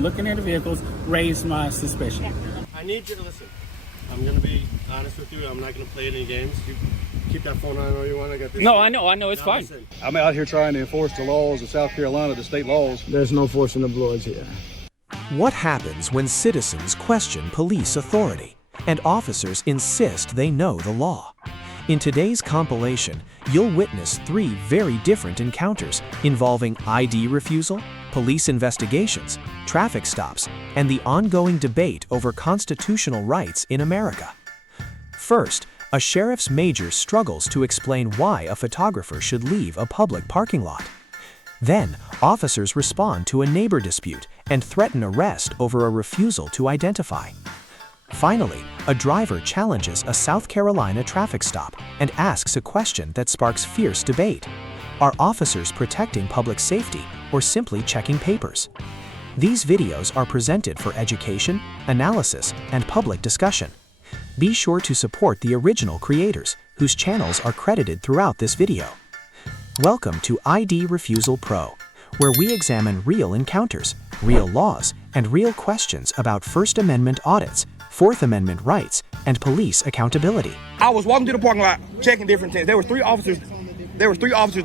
looking at the vehicles raised my suspicion. I need you to listen. I'm going to be honest with you. I'm not going to play any games. You keep that phone on all you want. I got this. No, I know, it's fine. Listen. I'm out here trying to enforce the laws of South Carolina, the state laws. There's no forcing of laws here. What happens when citizens question police authority and officers insist they know the law? In today's compilation, you'll witness 3 very different encounters involving ID refusal, police investigations, traffic stops, and the ongoing debate over constitutional rights in America. First, a sheriff's major struggles to explain why a photographer should leave a public parking lot. Then, officers respond to a neighbor dispute and threaten arrest over a refusal to identify. Finally, a driver challenges a South Carolina traffic stop and asks a question that sparks fierce debate. Are officers protecting public safety or simply checking papers? These videos are presented for education, analysis, and public discussion. Be sure to support the original creators, whose channels are credited throughout this video. Welcome to ID Refusal Pro, where we examine real encounters, real laws, and real questions about First Amendment audits, Fourth Amendment rights, and police accountability. I was walking through the parking lot, checking different things. There were 3 officers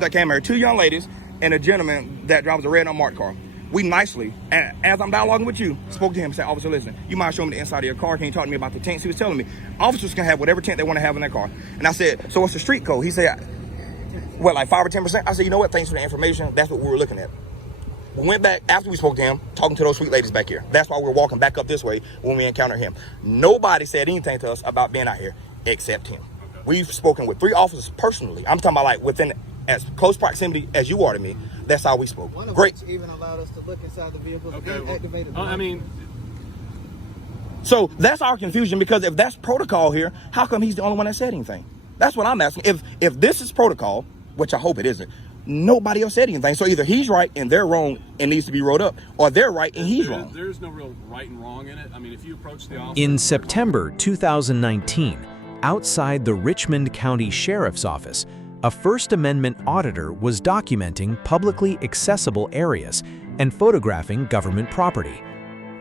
that came here, 2 young ladies and a gentleman that drives a red unmarked car. We nicely, as I'm dialoguing with you, spoke to him and said, "Officer, listen, you mind showing me the inside of your car? Can you talk to me about the tents?" He was telling me, officers can have whatever tent they want to have in their car. And I said, "So what's the street code?" He said, "What, like 5 or 10%? I said, "You know what, thanks for the information. That's what we were looking at." We went back after we spoke to him, talking to those sweet ladies back here. That's why we were walking back up this way when we encountered him. Nobody said anything to us about being out here except him. Okay. We've spoken with 3 officers personally. I'm talking about like within as close proximity as you are to me. That's how we spoke. One of Great. which even allowed us to look inside the vehicles and Okay, activated. So that's our confusion, because if that's protocol here, how come he's the only one that said anything? That's what I'm asking. If this is protocol, which I hope it isn't, nobody else said anything. So either he's right and they're wrong and needs to be wrote up, or they're right and he's wrong. There's no real right and wrong in it. I mean, if you approach the officer... In September 2019, outside the Richmond County Sheriff's Office, a First Amendment auditor was documenting publicly accessible areas and photographing government property.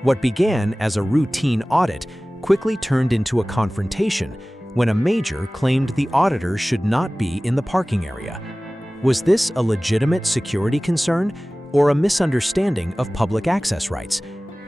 What began as a routine audit quickly turned into a confrontation when a major claimed the auditor should not be in the parking area. Was this a legitimate security concern or a misunderstanding of public access rights?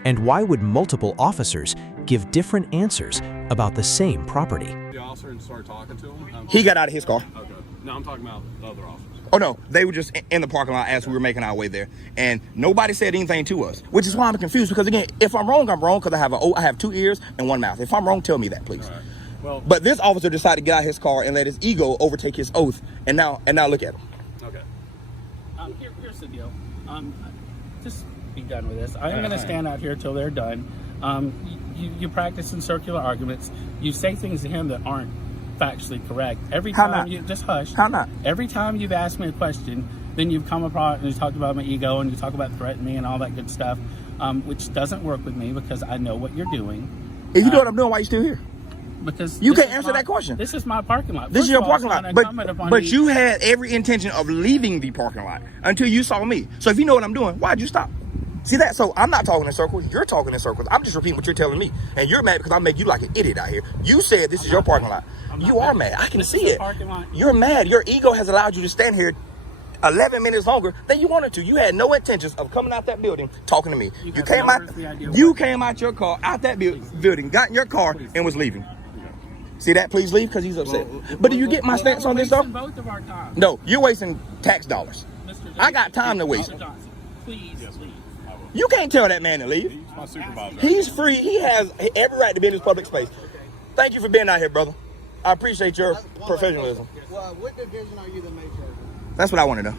And why would multiple officers give different answers about the same property? The officer and start talking to him? He got out of his car. Okay. No, I'm talking about the other officers. Oh no, they were just in the parking lot as we were making our way there, and nobody said anything to us, which is why I'm confused. Because again, if I'm wrong, I'm wrong, because I have 2 ears and 1 mouth. If I'm wrong, tell me that, please. Right. Well, but this officer decided to get out of his car and let his ego overtake his oath, and now look at him. Okay. Here's the deal. Just be done with this. I'm going to stand out here till they're done. You practice in circular arguments. You say things to him that aren't factually correct. Every How time not? you just hush. How not? Every time you've asked me a question, then you've come apart and you talk about my ego and you talk about threatening me and all that good stuff, which doesn't work with me because I know what you're doing. If you know what I'm doing, why are you still here? Because you can't answer that question. This is my parking lot. This is your parking lot. But you you had every intention of leaving the parking lot until you saw me. So if you know what I'm doing, why'd you stop? See that? So I'm not talking in circles. You're talking in circles. I'm just repeating what you're telling me. And you're mad because I make you like an idiot out here. You said this is your parking lot. You are mad. I can see it. You're mad. Your ego has allowed you to stand here 11 minutes longer than you wanted to. You had no intentions of coming out that building talking to me. You came out your car, out that building, got in your car, and was leaving. See that? Please leave, because he's upset. But do you get my stance on this, though? Both of our time. No, you're wasting tax dollars. I got time to waste. Please leave. You can't tell that man to leave. He's my supervisor. He's free. He has every right to be in this public space. Thank you for being out here, brother. I appreciate your professionalism. Well, what division are you the major of? That's what I want to know.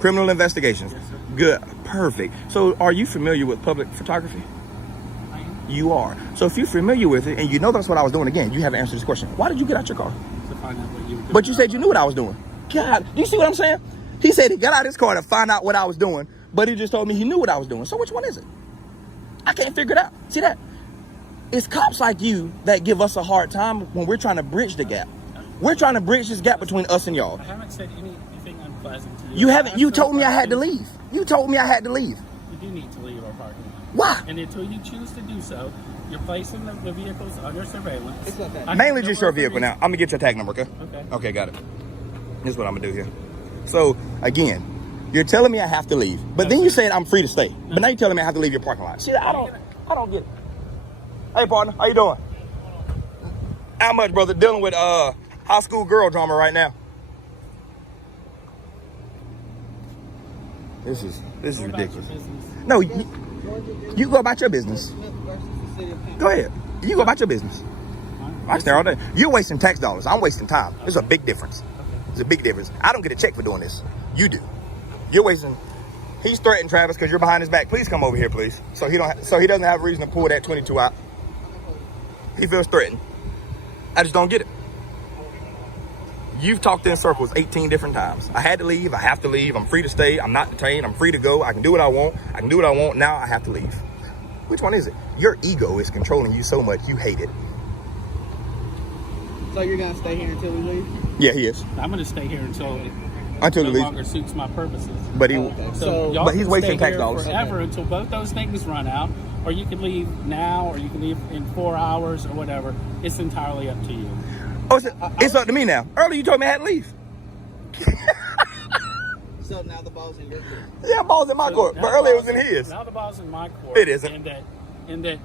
Criminal investigations. Good. Perfect. So are you familiar with public photography? I am. You are. So if you're familiar with it and you know that's what I was doing, again, you haven't answered this question. Why did you get out your car? To find out what you were doing. But you said you knew what I was doing. God, do you see what I'm saying? He said he got out of his car to find out what I was doing, but he just told me he knew what I was doing. So which one is it? I can't figure it out. See that? It's cops like you that give us a hard time when we're trying to bridge the gap. We're trying to bridge this gap between us and y'all. I haven't said anything unpleasant to you. You haven't. You told me I had to leave. You told me I had to leave. You do need to leave. parking lot. Why? And until you choose to do so, you're placing the vehicles under surveillance. It's not that. I Mainly have no just your other vehicle now. reason- I'm gonna get your tag number, okay? Okay. Okay, got it. This is what I'm gonna do here. So again, you're telling me I have to leave, but then you said I'm free to stay. But now you're telling me I have to leave your parking lot. See, I don't get it. Hey, partner, how you doing? How much, brother? Dealing with high school girl drama right now. This is Go about your ridiculous. business. No, you go about your business. Smith versus the city of Hampton. Go ahead. You go about your business. I stay all day. You're wasting tax dollars. I'm wasting time. There's a big difference. There's a big difference. I don't get a check for doing this. You do. You're wasting. He's threatening Travis because you're behind his back. Please come over here, please. So he doesn't have a reason to pull that 22 out. He feels threatened. I just don't get it. You've talked in circles 18 different times. I had to leave. I have to leave. I'm free to stay. I'm not detained. I'm free to go. I can do what I want. I can do what I want. Now I have to leave. Which one is it? Your ego is controlling you so much you hate it. So you're gonna stay here until we leave? Yeah, he is. I'm going to stay here until it Until no he leaves. longer suits my purposes. But he. Okay. So y'all But he's can wasting stay tax here dollars. forever until both those things run out, or you can leave now, or you can leave in 4 hours, or whatever. It's entirely up to you. Oh, it's up to me now. Earlier you told me I had to leave. So now the ball's in your court. Yeah, ball's in my So court, now but the earlier it was ball's in his. Now the ball's in my court. It isn't. And that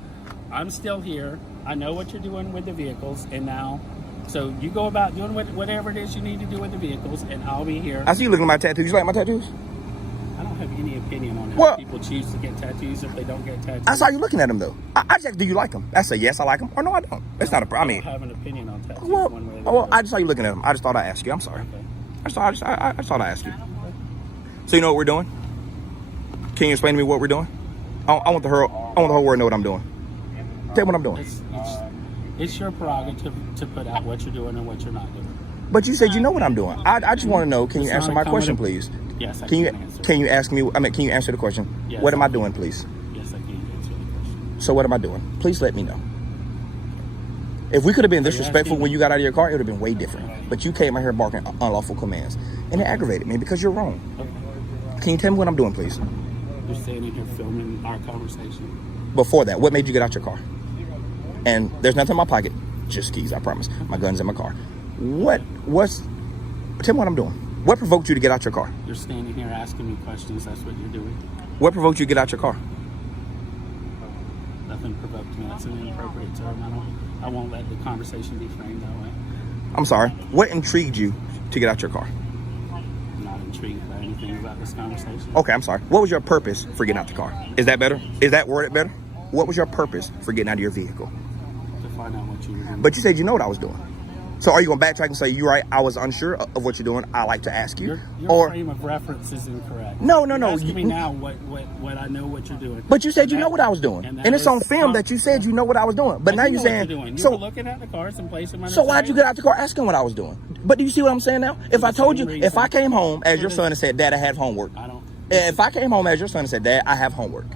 I'm still here. I know what you're doing with the vehicles, and now, so you go about doing whatever it is you need to do with the vehicles, and I'll be here. I see you looking at my tattoos. You like my tattoos? I don't have any opinion on how Well- people choose to get tattoos if they don't get tattoos. I saw you looking at them though. I just asked, do you like them? I say yes, I like them, or no, I don't. It's not a problem. I I don't mean, have an opinion on tattoos well, one way or the well, other. I just saw you looking at them. I just thought I'd ask you. I'm sorry. Okay. I just thought I'd ask you. So you know what we're doing? Can you explain to me what we're doing? I want the whole world to know what I'm doing. Tell me what I'm doing. It's your prerogative to put out what you're doing and what you're not doing. But you said you know what I'm doing. I just want to know. Can you It's answer not my question, accommodative. please? Yes, I Can you answer. can you ask me? I mean, can you answer the question? Yes. What am I doing, please? Yes, I can answer the question. So what am I doing? Please let me know. If we could have been disrespectful when you got out of your car, it would have been way different. But you came out here barking unlawful commands, and it aggravated me because you're wrong. Okay. Can you tell me what I'm doing, please? You're standing here filming our conversation. Before that, what made you get out your car? And there's nothing in my pocket, just keys, I promise. My gun's in my car. Tell me what I'm doing. What provoked you to get out your car? You're standing here asking me questions. That's what you're doing. What provoked you to get out your car? Nothing provoked me. That's an inappropriate term. I won't let the conversation be framed that way. I'm sorry. What intrigued you to get out your car? I'm not intrigued by anything about this conversation. Okay, I'm sorry. What was your purpose for getting out the car? Is that better? Is that worded better? What was your purpose for getting out of your vehicle? To find out what you were doing. But you said you know what I was doing. So are you going to backtrack and say, you're right, I was unsure of what you're doing, I like to ask you? Your frame of reference is incorrect. No. You're asking me now what I know what you're doing. But you said And you that- know what I was doing. that And it's is on film not- that you said you know what I was doing. But now I you're do know what saying, doing. You so were looking at the cars and placing them under So why'd you get surveillance. out the car asking what I was doing? But do you see what I'm saying now? If I told you, same if I reason. came home as your son and said, Dad, I have homework. I don't. If I came home as your son and said, Dad, I have homework.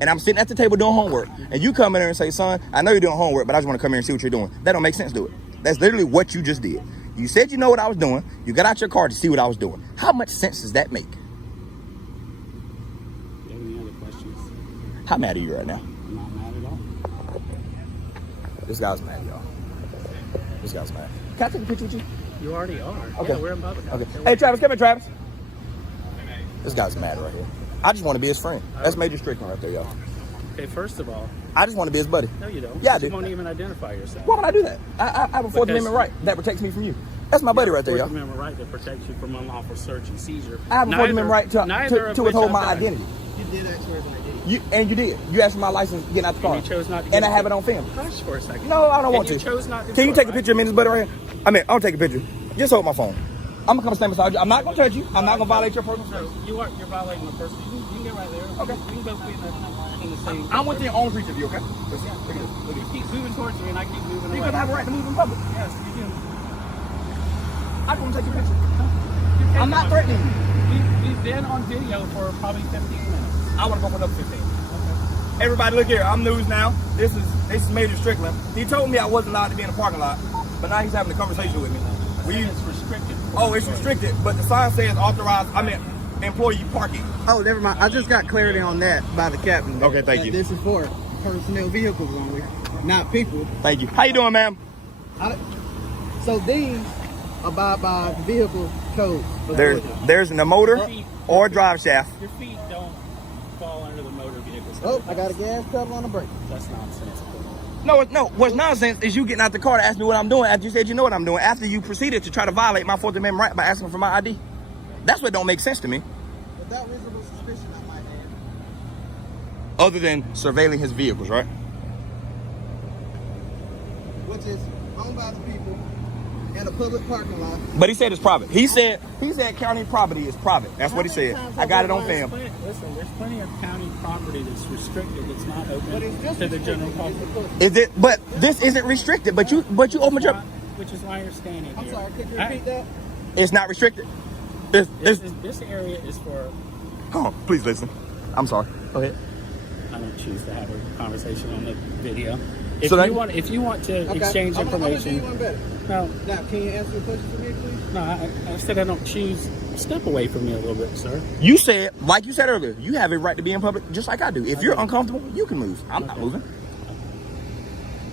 And I'm sitting at the table doing homework. And you come in there and say, son, I know you're doing homework, but I just want to come here and see what you're doing. That don't make sense, do it? That's literally what you just did. You said you know what I was doing. You got out your car to see what I was doing. How much sense does that make? Do you have any other questions? How mad are you right now? I'm not mad at all. This guy's mad, y'all. This guy's mad. Can I take a picture with you? You already are. Okay. Yeah, we're in public. Okay. Hey, Travis, come here, Travis. This guy's mad right here. I just want to be his friend. That's Major Strickland right there, y'all. Okay, first of all, I just want to be his buddy. no, you don't. Yeah, I You do. won't even identify yourself. Why would I do that? I have a Fourth Because- Amendment right that protects me from you. That's my buddy right there, Fourth y'all. Amendment right that protects you from unlawful search and seizure. I have a Fourth Amendment right to withhold my identity. You did ask for his ID. You did. You asked for my license getting out the car. And you chose not to And give I it have to it on film. Hush for a second. No, I don't want And to. you chose not to Can do you it, take a right? picture of me and this buddy right here? I mean, I'll take a picture. Just hold my phone. I'm gonna come stand beside you. I'm not gonna touch you. I'm not gonna violate your personal space. So you're violating my personal. You can get right there. Okay. We can both be in the same. I'm within arm's reach of you, okay? Listen, look at this. Look You at this. keep moving towards me, and I keep moving away. Because I have a right to move in public. Yes, you do. I just want to take your picture. I'm not threatening you. We've been on video for probably 15 minutes. I want to go for another 15. Everybody, look here. I'm news now. This is Major Strickland. He told me I wasn't allowed to be in the parking lot, but now he's having a conversation with me. It's restricted. Oh, it's restricted, but the sign says authorized. I mean, employee parking. Oh, never mind. I just got clarity on that by the captain. Okay, thank That you. This is for personnel vehicles only, not people. Thank you. How you doing, ma'am? So these abide by the vehicle code. There's no motor or drive shaft. Your feet don't fall under the motor vehicle. Oh, I got a gas pedal on the brake. That's nonsense. No. What's nonsense is you getting out the car to ask me what I'm doing after you said you know what I'm doing. After you proceeded to try to violate my Fourth Amendment right by asking for my ID. That's what don't make sense to me. Without reasonable suspicion, I might add. Other than surveilling his vehicles, right? Which is owned by the people in a public parking lot. But he said it's private. He said county property is private. That's what he said. I got it on film. Listen, there's plenty of county property that's restricted, that's not But open it's just to the general public. Is it? But this isn't restricted. But you opened your. Which is why you're standing I'm here. sorry, could you repeat that? It's not restricted. This area is for. Come on, please listen. I'm sorry. Go ahead. I don't choose to have a conversation on the video. If So you want to exchange I'm gonna do information, you one better. no, Now, can you answer the question for me, please? no. I said I don't choose. Step away from me a little bit, sir. You said, like you said earlier, you have a right to be in public just like I do. If you're uncomfortable, you can move. I'm not moving.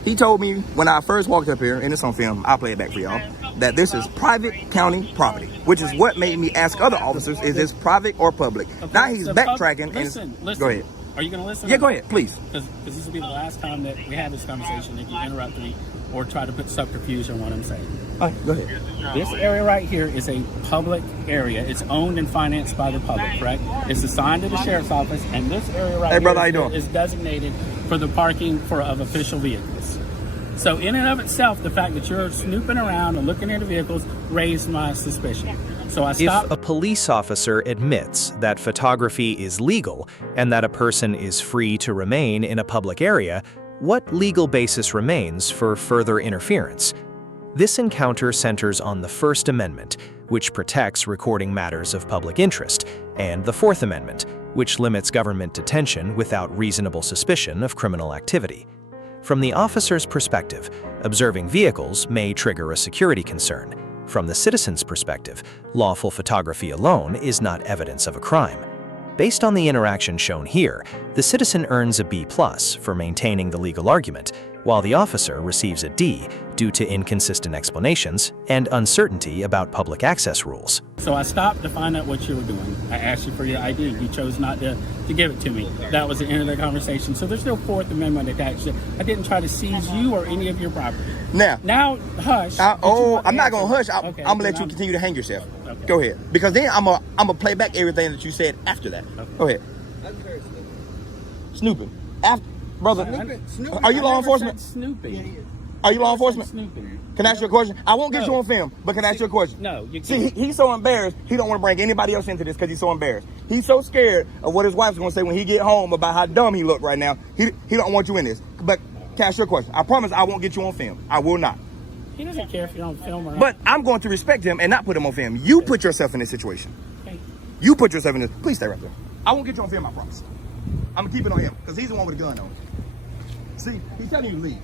He told me when I first walked up here, and it's on film, I'll play it back for y'all, that this is private county property, which is what made me ask other officers, is this private or public? Now he's backtracking. Listen. Go ahead. Are you going to listen? Yeah, go ahead, please. Because this will be the last time that we have this conversation if you interrupt me or try to put subterfuge on what I'm saying. All right, go ahead. This area right here is a public area. It's owned and financed by the public, correct? It's assigned to the sheriff's office, and this area right Hey, brother, here how you doing? is designated for the parking of official vehicles. So in and of itself, the fact that you're snooping around and looking at the vehicles raised my suspicion. So I If stopped. a police officer admits that photography is legal and that a person is free to remain in a public area, what legal basis remains for further interference? This encounter centers on the First Amendment, which protects recording matters of public interest, and the Fourth Amendment, which limits government detention without reasonable suspicion of criminal activity. From the officer's perspective, observing vehicles may trigger a security concern. From the citizen's perspective, lawful photography alone is not evidence of a crime. Based on the interaction shown here, the citizen earns a B+ for maintaining the legal argument, while the officer receives a D due to inconsistent explanations and uncertainty about public access rules. So I stopped to find out what you were doing. I asked you for your ID. You chose not to give it to me. That was the end of the conversation. So there's no Fourth Amendment attached. I didn't try to seize you or any of your property. Now, hush. I'm not going to hush. I'm Okay, going to let then you continue to hang yourself. Okay. Go ahead. Because then I'm going to play back everything that you said after that. Okay. Go ahead. That's very stupid. Snooping. Brother, Snooping. are you I law never enforcement? said Snooping. Yeah, he is. Are you law enforcement? Snooping. Can I ask you a question? I won't get No. you on film, but can I ask you a question? No, you See, can't. he's so embarrassed, he don't want to bring anybody else into this because he's so embarrassed. He's so scared of what his wife's going to say when he get home about how dumb he look right now. He don't want you in this. But can I ask you a question? I promise I won't get you on film. I will not. He doesn't care if you're on film or not. But I'm going to respect him and not put him on film. You put yourself in this situation. Okay. You put yourself in this. Please stay right there. I won't get you on film, I promise. I'm going to keep it on him because he's the one with the gun on. See, he's telling you to leave.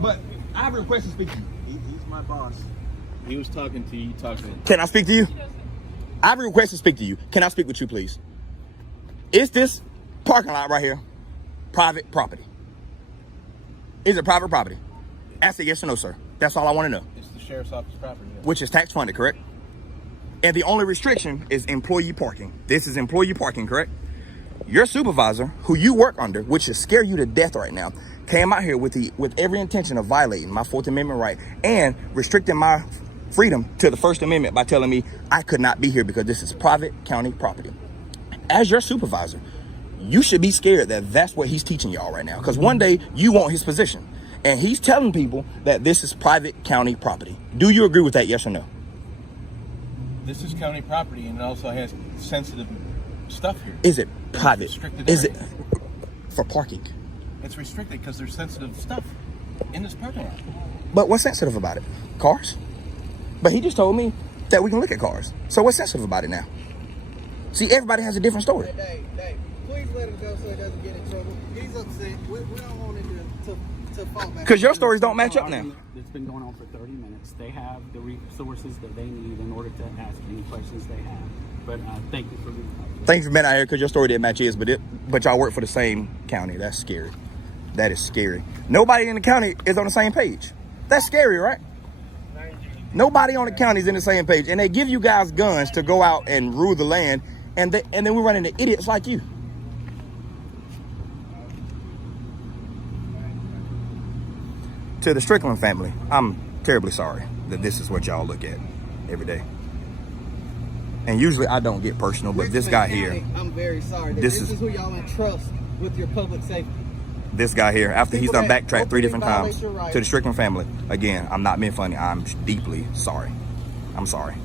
But I have a request to speak to you. He's my boss. He was talking to you, you talking to him. Can I speak to you? I have a request to speak to you. Can I speak with you, please? Is this parking lot right here private property? Is it private property? Answer yes or no, sir. That's all I want to know. It's the sheriff's office property. Yeah. Which is tax funded, correct? And the only restriction is employee parking. This is employee parking, correct? Your supervisor, who you work under, which should scare you to death right now, came out here with every intention of violating my Fourth Amendment right and restricting my freedom to the First Amendment by telling me I could not be here because this is private county property. As your supervisor, you should be scared that that's what he's teaching y'all right now, because one day you want his position and he's telling people that this is private county property. Do you agree with that, yes or no? This is county property and it also has sensitive stuff here. Is it private? Restricted Is it area. for parking? It's restricted because there's sensitive stuff in this parking lot. But what's sensitive about it? Cars? But he just told me that we can look at cars. So what's sensitive about it now? See, everybody has a different story. Dave, please let him go so he doesn't get in trouble. He's upset. We don't want him to to fall back. Because your stories don't match up now. It's been going on for 30 minutes. They have the resources that they need in order to ask any questions they have. But thank you for being here. Thanks for being out here because your story didn't match his, but y'all work for the same county. That's scary. That is scary. Nobody in the county is on the same page. That's scary, right? Nobody on the county is in the same page. And they give you guys guns to go out and rule the land, and then we run into idiots like you. To the Strickland family, I'm terribly sorry that this is what y'all look at every day. And usually I don't get personal, but this guy here, I'm very sorry. This This is who y'all entrust with your public safety. this guy here, after he's done backtracked 3 different times Violate your rights. to the Strickland family, again, I'm not being funny. I'm deeply sorry. I'm sorry.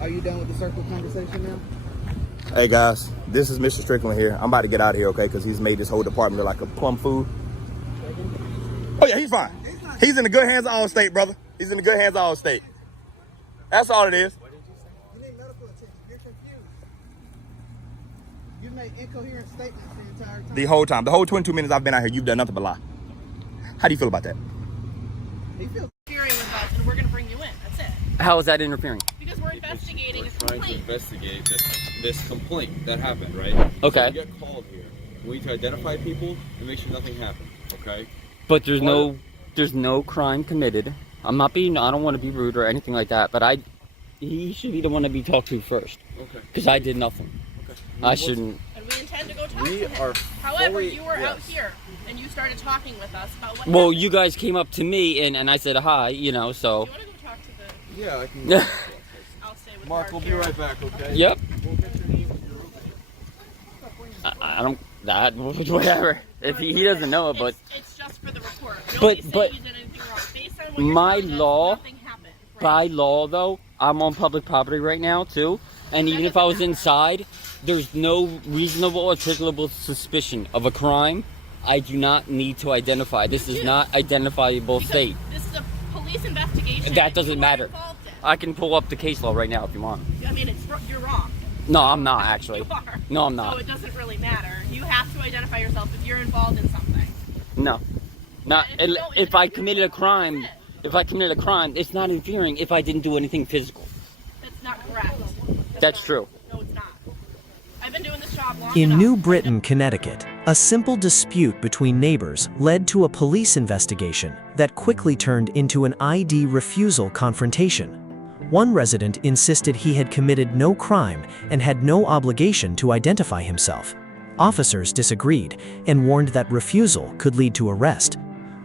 Are you done with the circle conversation now? Hey guys, this is Mr. Strickland here. I'm about to get out of here, okay? Because he's made this whole department look like a plum food. Oh yeah, he's fine. He's in the good hands of Allstate, brother. He's in the good hands of Allstate. That's all it is. You need medical attention. You're confused. You've made incoherent statements the entire time. The whole time. The whole 22 minutes I've been out here, you've done nothing but lie. How do you feel about that? He feels Interfering with us, and we're going to bring you in. That's it. How is that interfering? Because we're investigating a Trying to complaint. investigate this complaint that happened, right? Okay. So you get called here. We need to identify people and make sure nothing happened, okay? But there's no crime committed. I don't want to be rude or anything like that, but he should be the one to be talked to first. Okay. Because I did nothing. Okay. I shouldn't. And we intend to go talk We to him. are However, fully- you were out yes. here, and you started talking with us about what Well, happened. you guys came up to me and I said hi, so. You want to go talk to the... Yeah, I can. I'll stay with Mark, we'll be here. right back, okay? Yep. We'll get your name and your roommate. I don't. That whatever. If he doesn't know it, but It's just for the report. But- Nobody but said you did anything wrong. Based on what my you're telling us, law- nothing happened. Right? by law though, I'm on public property right now too, and even if I was inside, there's no reasonable or articulable suspicion of a crime. I do not need to identify. This is not identifiable Because state. this is a police investigation. That doesn't you are matter. involved in. I can pull up the case law right now if you want. I mean, you're wrong. No, I'm not actually. You are. No, I'm So not. it doesn't really matter. You have to identify yourself if you're involved in something. No, not If you don't, if I you're committed a involved, crime. that's it. If I committed a crime, it's not interfering if I didn't do anything physical. That's not correct. That's not. true. No, it's not. I've been doing this job long In enough. New Britain, Connecticut, a simple dispute between neighbors led to a police investigation that quickly turned into an ID refusal confrontation. One resident insisted he had committed no crime and had no obligation to identify himself. Officers disagreed and warned that refusal could lead to arrest.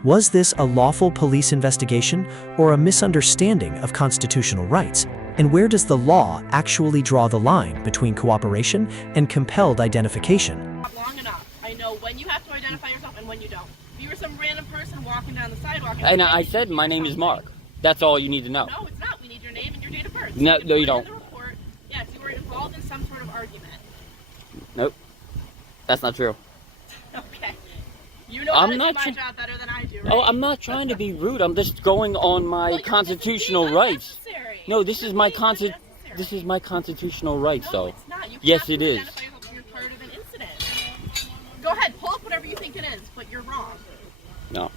Was this a lawful police investigation or a misunderstanding of constitutional rights? And where does the law actually draw the line between cooperation and compelled identification? Long enough. I know when you have to identify yourself and when you don't. If you were some random person walking down the sidewalk, And I said my name is Mark. That's all you need to know. No, it's not. We need your name and your date of birth. No, can no, you put it don't. in the report. Yeah, if you were involved in some sort of argument. Nope. That's not true. Okay. You know I'm how to not do my tr- job better than I do, right? Oh, I'm not trying to be rude. I'm just going on my Well, constitutional this is rights. unnecessary. No, this is my You're being unnecessary. This is my constitutional rights, No, though. it's not. You Yes, have to it is. identify yourself if you're part of an incident. Go ahead, pull up whatever you think it is, but you're wrong. No.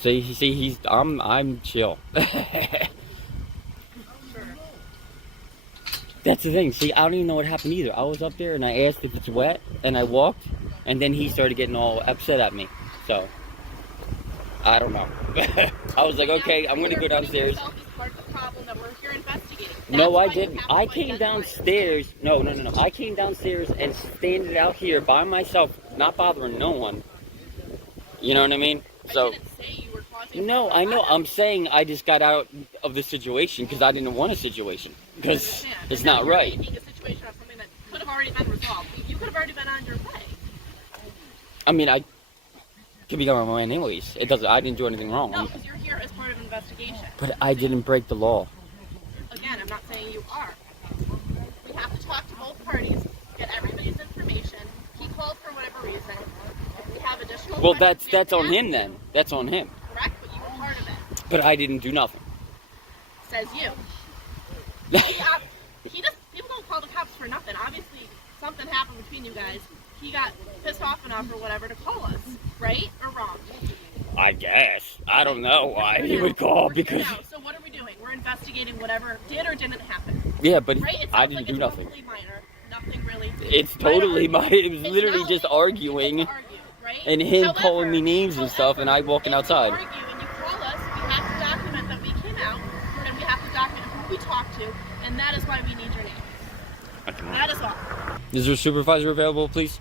See, I'm chill. That's the thing. See, I don't even know what happened either. I was up there and I asked if it's wet, and I walked, and then he started getting all upset at me. So, I don't know. I was like, okay, I'm gonna go downstairs. Yourself as part of the problem that we're here investigating. No, That's I why you didn't. have to I came identify downstairs. No. I came downstairs and standing out here by myself, not bothering no one. You know what I mean? I So, didn't say you were causing a no, I know. problem. I'm saying I just got out of the situation because I didn't want a situation. I Because understand. it's And now not you're right. making a situation of something that could have already been resolved. You could have already been on your way. I mean, I could be going my way anyways. It doesn't. I didn't do anything wrong. No, because you're here as part of an investigation. But I didn't break the law. Again, I'm not saying you are. We have to talk to both parties, get everybody's information. He called for whatever reason. If we have additional Well, questions, that's we on have to him ask then. That's on him. you. Correct, but you were part of it. But I didn't do nothing. Says you. He people don't call the cops for nothing. Obviously, something happened between you guys. He got pissed off enough or whatever to call us, right or wrong? I guess. I don't know why he would call We're here because. now, so what are we doing? We're investigating whatever did or didn't happen. Yeah, but Right? It I sounds didn't like do it's nothing. totally minor. Nothing really. It's minor totally argument. my. It was It's literally not- just it's arguing, to argue, right? and him However- calling me names and stuff, and I walking if outside. you argue and you call us, we have to document that we came out, and we have to document who we talked to, and that is why we need your name. That is all. Is there a supervisor available, please?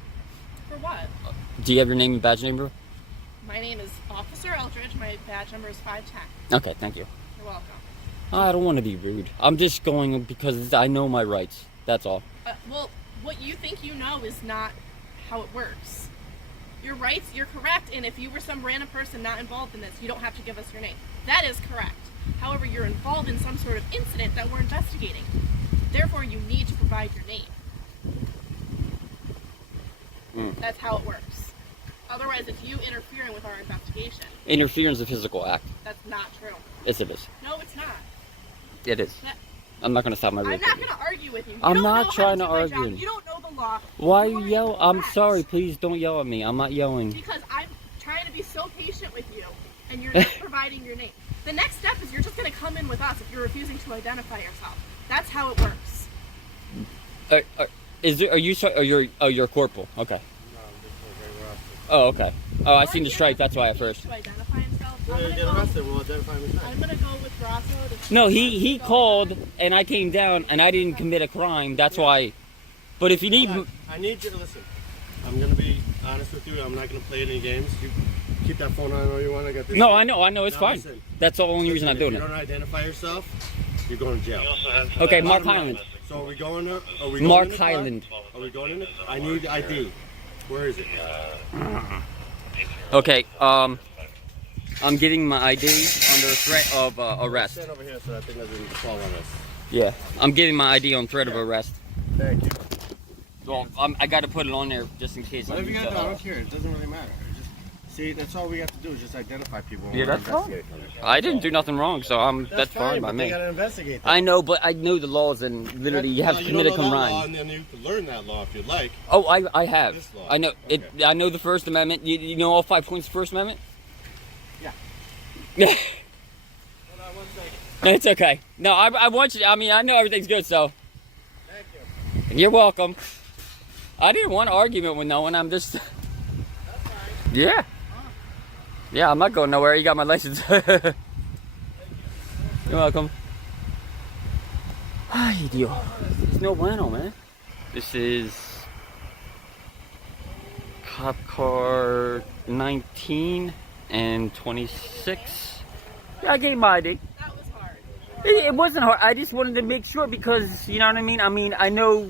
For what? Do you have your name and badge number? My name is Officer Eldridge. My badge number is 510. Okay, thank you. You're welcome. I don't want to be rude. I'm just going because I know my rights. That's all. Well, what you think you know is not how it works. Your rights, you're correct, and if you were some random person not involved in this, you don't have to give us your name. That is correct. However, you're involved in some sort of incident that we're investigating. Therefore, you need to provide your name. That's how it works. Otherwise, it's you interfering with our investigation. Interference is a physical act. That's not true. Yes, it is. No, it's not. It is. That- I'm not going to stop my I'm not recording. going to argue with you. You I'm don't not know how trying to do my job. argue. You don't know the law. Why You you are yell? I'm incorrect. sorry. Please don't yell at me. I'm not yelling. Because I'm trying to be so patient with you, and you're not providing your name. The next step is you're just going to come in with us if you're refusing to identify yourself. That's how it works. Are you? You're a corporal. Okay. Oh, okay. Oh, I seen the stripe. That's why at first. To identify himself. We're gonna get arrested. We'll identify him. I'm going to go with Grasso. No, he called and I came down and I didn't commit a crime. That's why. But if you need, I need you to listen. I'm gonna be honest with you. I'm not gonna play any games. You keep that phone on all you want. I got this. no, I know, it's Now fine. listen. That's the only reason I'm If doing you it. don't identify yourself, you're going to jail. Okay, Mark Bottom line. Highland. So are we going to? Are we going Mark in the car? Highland. Are we going in? I need ID. Where is it? Okay, I'm giving my ID under threat of arrest. Stand over here so that thing doesn't fall on us. Yeah, I'm giving my ID on threat of arrest. Thank you. Well, I got to put it on there just in case. Whatever you got to do, I don't care. It doesn't really matter. See, that's all we have to do is just identify people. Yeah, that's fine. I didn't do nothing wrong, so that's fine by but me. They gotta investigate that. I know, but I know the laws and literally you have to commit a You don't know that law, crime. and then you can learn that law if you like. Oh, I have. This law. I know it. Okay. I know the First Amendment. You know all 5 points of the First Amendment? Yeah. Yeah. Hold on 1 second. It's okay. No, I want you. I mean, I know everything's good, so Thank you. you're welcome. I didn't want an argument with no one. I'm just. That's fine. Yeah. Yeah, I'm not going nowhere. You got my license. You're welcome. Ay, Dios. It's no bueno, man. This is cop car 19 and 26. Yeah, I gave my ID. That was hard. It wasn't hard. I just wanted to make sure because, you know what I mean? I mean, I know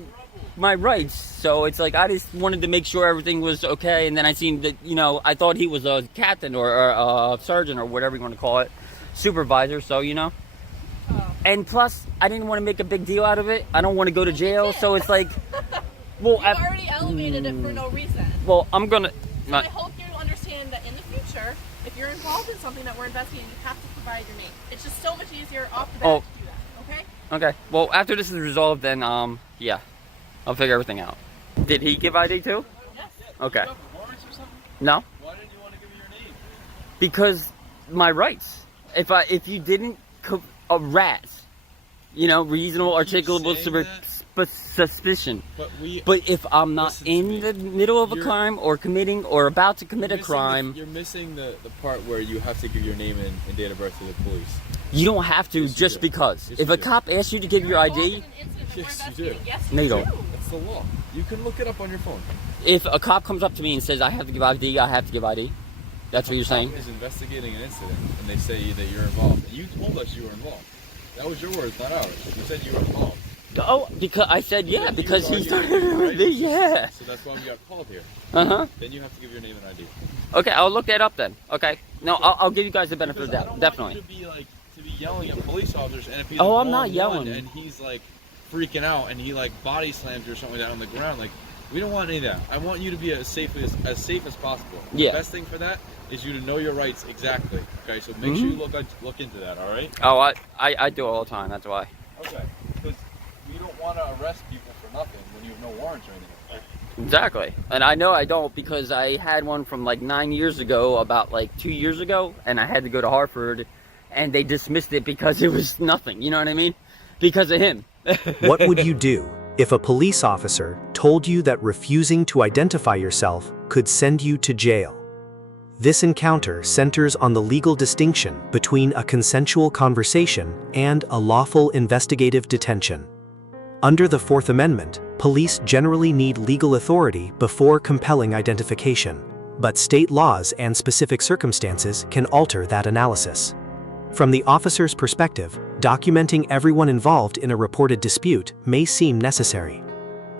my rights, so it's like I just wanted to make sure everything was okay. And then I seen that, you know, I thought he was a captain or a sergeant or whatever you want to call it, supervisor. So, you know. And plus, I didn't want to make a big deal out of it. I don't want to go to jail, so it's like, well, You already elevated it for no reason. well, I'm gonna. So I hope you understand that in the future, if you're involved in something that we're investigating, you have to provide your name. It's just so much easier off the bat Oh. to do that, okay? Okay. Well, after this is resolved, then yeah, I'll figure everything out. Did he give ID too? Yes. Okay. You have warrants or something? No. Why didn't you want to give me your name? Because my rights. If you didn't arrest, you know, reasonable, articulable saying suspicion. But if I'm not Listen to in me. the middle of a You're- crime or committing or about to commit a crime, You're missing the part where you have to give your name and date of birth to the police. you don't have to Yes, you just do. because. Yes, if you a do. cop asks you to give your You're involved ID, in an incident that we're Yes, you do. investigating. Yes, No, you don't. That's the law. You can look it up on your phone. if a cop comes up to me and says I have to give ID, I have to give ID. That's what you're saying? Is investigating an incident and they say that you're involved. And you told us you were involved. That was your words, not ours. You said you were involved. Oh, because I said yeah, because he You started argued, with right? me, yeah. So that's why we got called here. Uh-huh. Then you have to give your name and ID. Okay, I'll look that up then. Okay. No, I'll give you guys the benefit of Because I that, don't definitely. want you to be yelling at police officers, and if he's Oh, a I'm not wrong yelling. one and he's like freaking out and he like body slams you or something like that on the ground, like we don't want any of that. I want you to be as safe as possible. Yeah. The best thing for that is you to know your rights exactly. Okay, so make sure you look into that. All right. Oh, I do it all the time. That's why. Okay. Because we don't want to arrest people for nothing. When you have no warrants or anything like that. Exactly. And I know I don't because I had one from like 9 years ago, about like 2 years ago, and I had to go to Hartford, and they dismissed it because it was nothing. You know what I mean? Because of him. What would you do if a police officer told you that refusing to identify yourself could send you to jail? This encounter centers on the legal distinction between a consensual conversation and a lawful investigative detention. Under the Fourth Amendment, police generally need legal authority before compelling identification, but state laws and specific circumstances can alter that analysis. From the officer's perspective, documenting everyone involved in a reported dispute may seem necessary.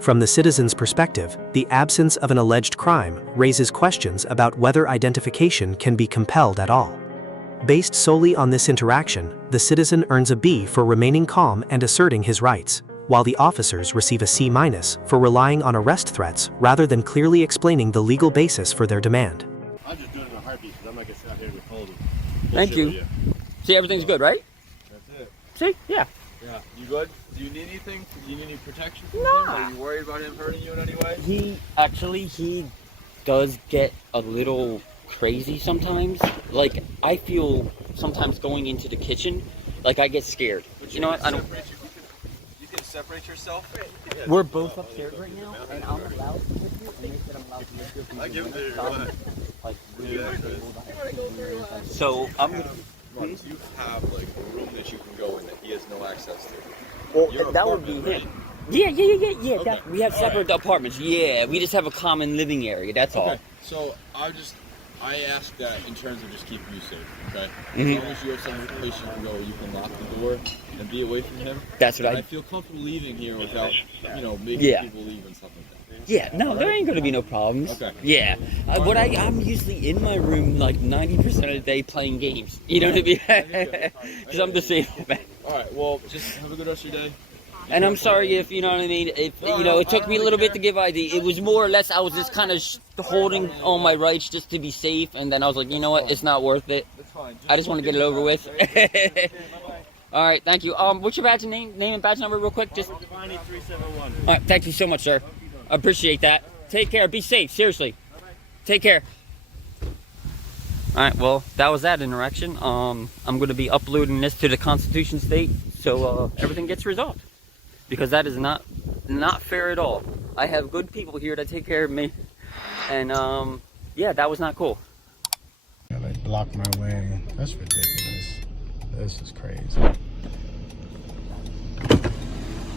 From the citizen's perspective, the absence of an alleged crime raises questions about whether identification can be compelled at all. Based solely on this interaction, the citizen earns a B for remaining calm and asserting his rights, while the officers receive a C- for relying on arrest threats rather than clearly explaining the legal basis for their demand. I'm just doing it in a heartbeat because I'm not going to sit out here and get told. Thank you. See, everything's good, right? That's it. See? Yeah. Yeah. You good? Do you need anything? Do you need any protection from Nah. him? Are you worried about him hurting you in any way? He does get a little crazy sometimes. Like, I feel sometimes going into the kitchen, like I get scared. But You know what? I don't. You can separate yourself. We're both upstairs right now, and I'm allowed to live here, and they said I'm allowed to live here. I give him to you. Go ahead. Like, Yeah. so I'm. You have like a room that you can go in that he has no access to. Well, Your that would be apartment, him. right? Yeah. Okay. We have separate apartments. Yeah, we just have a common living area. That's all. Okay. So I ask that in terms of just keeping you safe. Okay. Mhm. As long as you have some place you can go, you can lock the door and be away from him. That's what I feel comfortable leaving here without, making Yeah. people leave and stuff like that. Yeah, no, there ain't gonna be no problems. Okay. Yeah, I'm usually in my room like 90% of the day playing games. You know what I mean? Because I'm disabled, man. All right. Well, just have a good rest of your day. And I'm sorry if, you know what I mean, if, it took me a little bit to give ID. It was more or less, I was just kind of holding on my rights just to be safe. And then I was like, you know what, it's not worth it. That's fine. I just want to get it over with. All right, thank you. What's your badge name and badge number real quick? Just. 371. All right, thank you so much, sir. I appreciate that. Take care. Be safe. Seriously. Take care. All right. Well, that was that interaction. I'm going to be uploading this to the Constitution State so everything gets resolved, because that is not fair at all. I have good people here that take care of me, and yeah, that was not cool. Yeah, they block my way. That's ridiculous. This is crazy.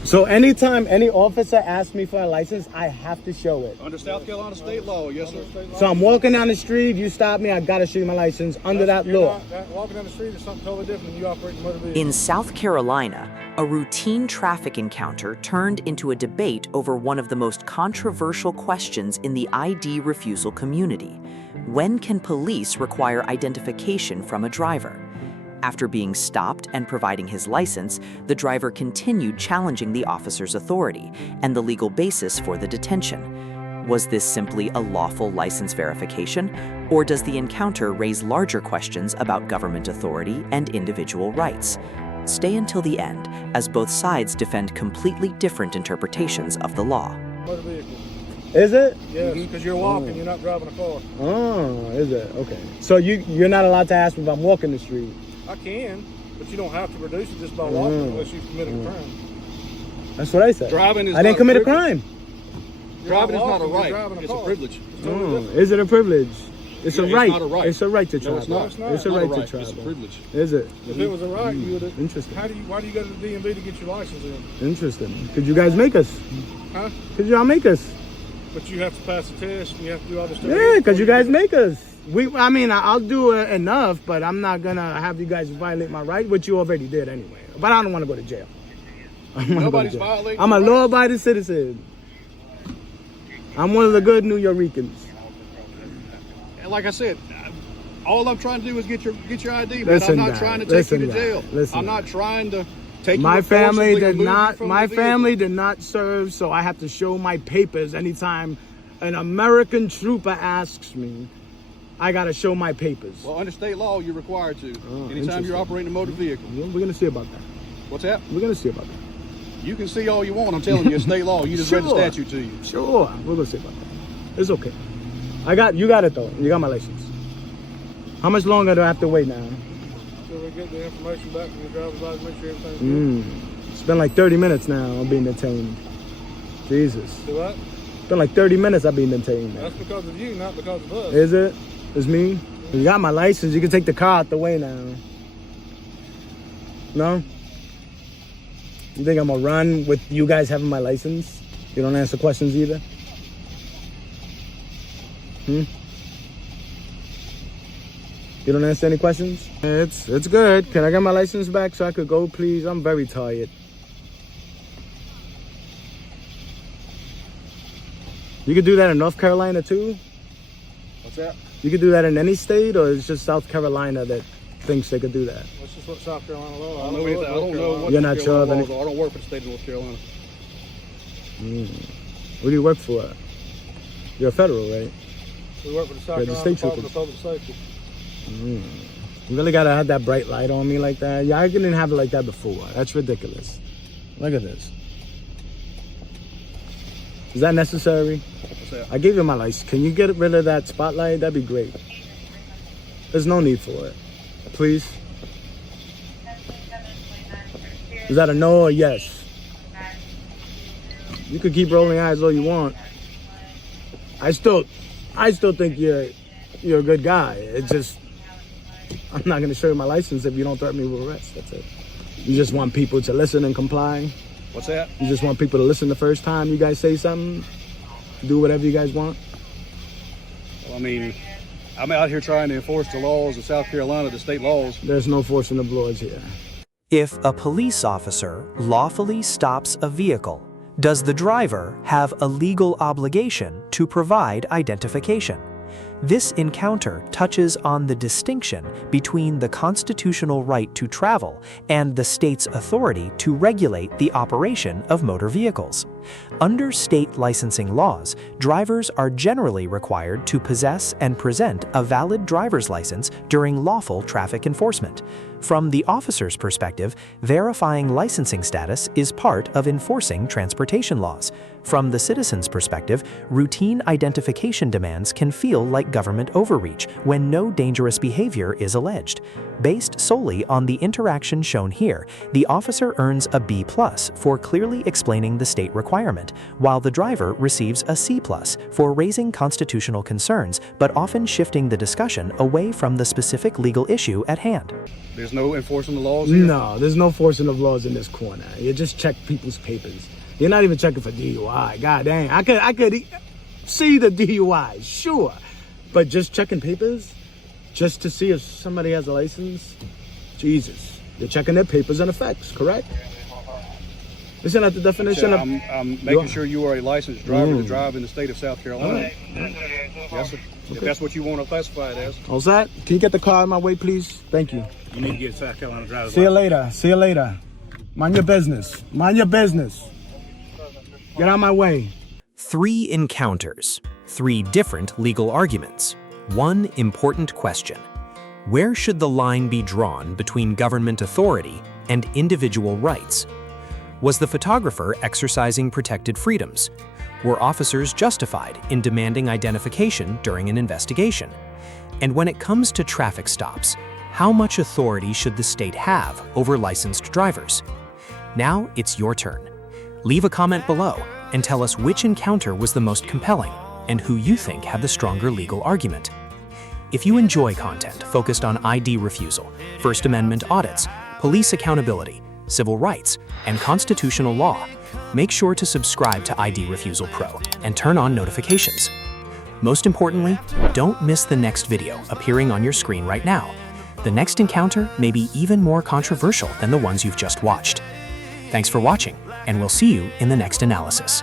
So anytime any officer asks me for a license, I have to show it. Under South Carolina state law, yes, sir. So I'm walking down the street, you stop me, I gotta show you my license under that law. Walking down the street is something totally different when you operate a motor vehicle. In South Carolina, a routine traffic encounter turned into a debate over one of the most controversial questions in the ID refusal community. When can police require identification from a driver? After being stopped and providing his license, the driver continued challenging the officer's authority and the legal basis for the detention. Was this simply a lawful license verification, or does the encounter raise larger questions about government authority and individual rights? Stay until the end, as both sides defend completely different interpretations of the law. Motor vehicle. Is it? Yes, because you're walking, you're not driving a car. Oh, is it? Okay. So you're not allowed to ask me if I'm walking the street. I can, but you don't have to produce it just by walking unless you've committed a crime. That's what I said. Driving is I didn't not commit a privilege. crime. Driving is not a walking, right. you're driving a It's a car. privilege. It's totally Oh, different. is it a privilege? It's Yeah, a it's right. not a right. It's a right to No, travel. it's not. It's not. It's a Not a right to right. travel. It's a privilege. Is it? If it was a right, you would have. Interesting. Why do you go to the DMV to get your license in? Interesting. Could you guys make us? Huh? Could y'all make us? But you have to pass the test and you have to do all this stuff. Yeah, because you guys make us. I'll do enough, but I'm not gonna have you guys violate my right, which you already did anyway. But I don't want to go to jail. Nobody's violating. I'm a law-abiding citizen. I'm one of the good New Yorkers. And like I said, all I'm trying to do is get your ID, man. Listen, I'm not guy. trying to take Listen, you to guy. jail. Listen, I'm not trying to take my you family forcibly did remove you not. from My the vehicle. family did not serve, so I have to show my papers anytime an American trooper asks me. I gotta show my papers. Well, under state law, you're required to. Oh, Anytime you're interesting. operating a motor vehicle. We're gonna see about that. What's that? We're gonna see about that. You can see all you want. I'm telling you, it's state law. You just read the Sure. statute to you. Sure. We're gonna see about that. It's okay. You got it though. You got my license. How much longer do I have to wait now? So we get the information back from the driver's license, make sure everything's It's been like 30 minutes now. I'm being detained. Jesus. good. So what? It's been like 30 minutes I've been detained now. That's because of you, not because of us. Is it? It's me? You got my license. You can take the car out the way now. No? You think I'm gonna run with you guys having my license? You don't answer questions either? You don't answer any questions? It's good. Can I get my license back so I could go, please? I'm very tired. You could do that in North Carolina too? What's that? You could do that in any state, or it's just South Carolina that thinks they could do that? That's just what South Carolina law. I don't know what You're North not sure of Carolina any- laws are. I don't work for the state of North Carolina. What do you work for? You're federal, right? We work for the South Yeah, the Carolina state Department of troopers. Public Safety. You really gotta have that bright light on me like that? Yeah, I didn't have it like that before. That's ridiculous. Look at this. Is that necessary? What's that? I gave you my license. Can you get rid of that spotlight? That'd be great. There's no need for it. Please. Is that a no or yes? You could keep rolling eyes all you want. I still think you're a good guy. It's just, I'm not gonna show you my license if you don't threaten me with arrest. That's it. You just want people to listen and comply. What's that? You just want people to listen the first time you guys say something. Do whatever you guys want. Well, I mean, I'm out here trying to enforce the laws of South Carolina, the state laws. There's no forcing of laws here. If a police officer lawfully stops a vehicle, does the driver have a legal obligation to provide identification? This encounter touches on the distinction between the constitutional right to travel and the state's authority to regulate the operation of motor vehicles. Under state licensing laws, drivers are generally required to possess and present a valid driver's license during lawful traffic enforcement. From the officer's perspective, verifying licensing status is part of enforcing transportation laws. From the citizen's perspective, routine identification demands can feel like government overreach when no dangerous behavior is alleged. Based solely on the interaction shown here, the officer earns a B+ for clearly explaining the state requirement, while the driver receives a C+ for raising constitutional concerns but often shifting the discussion away from the specific legal issue at hand. There's no enforcing the laws here? No, there's no forcing of laws in this corner. You just check people's papers. You're not even checking for DUI. God dang, I could see the DUI, sure, but just checking papers, just to see if somebody has a license. Jesus, you're checking their papers and effects, correct? Isn't that the definition of? I'm making sure you are a licensed driver to drive in the state of South Carolina. Yes, sir. If that's what you want to classify it as. How's that? Can you get the car in my way, please? Thank you. You need to get a South Carolina driver's See you later. See you later. Mind your business. Mind your business. Get out of my way. 3 encounters, 3 different legal arguments, 1 important question. Where should the line be drawn between government authority and individual rights? Was the photographer exercising protected freedoms? Were officers justified in demanding identification during an investigation? And when it comes to traffic stops, how much authority should the state have over licensed drivers? Now it's your turn. Leave a comment below and tell us which encounter was the most compelling and who you think had the stronger legal argument. If you enjoy content focused on ID refusal, First Amendment audits, police accountability, civil rights, and constitutional law, make sure to subscribe to ID Refusal Pro and turn on notifications. Most importantly, don't miss the next video appearing on your screen right now. The next encounter may be even more controversial than the ones you've just watched. Thanks for watching, and we'll see you in the next analysis.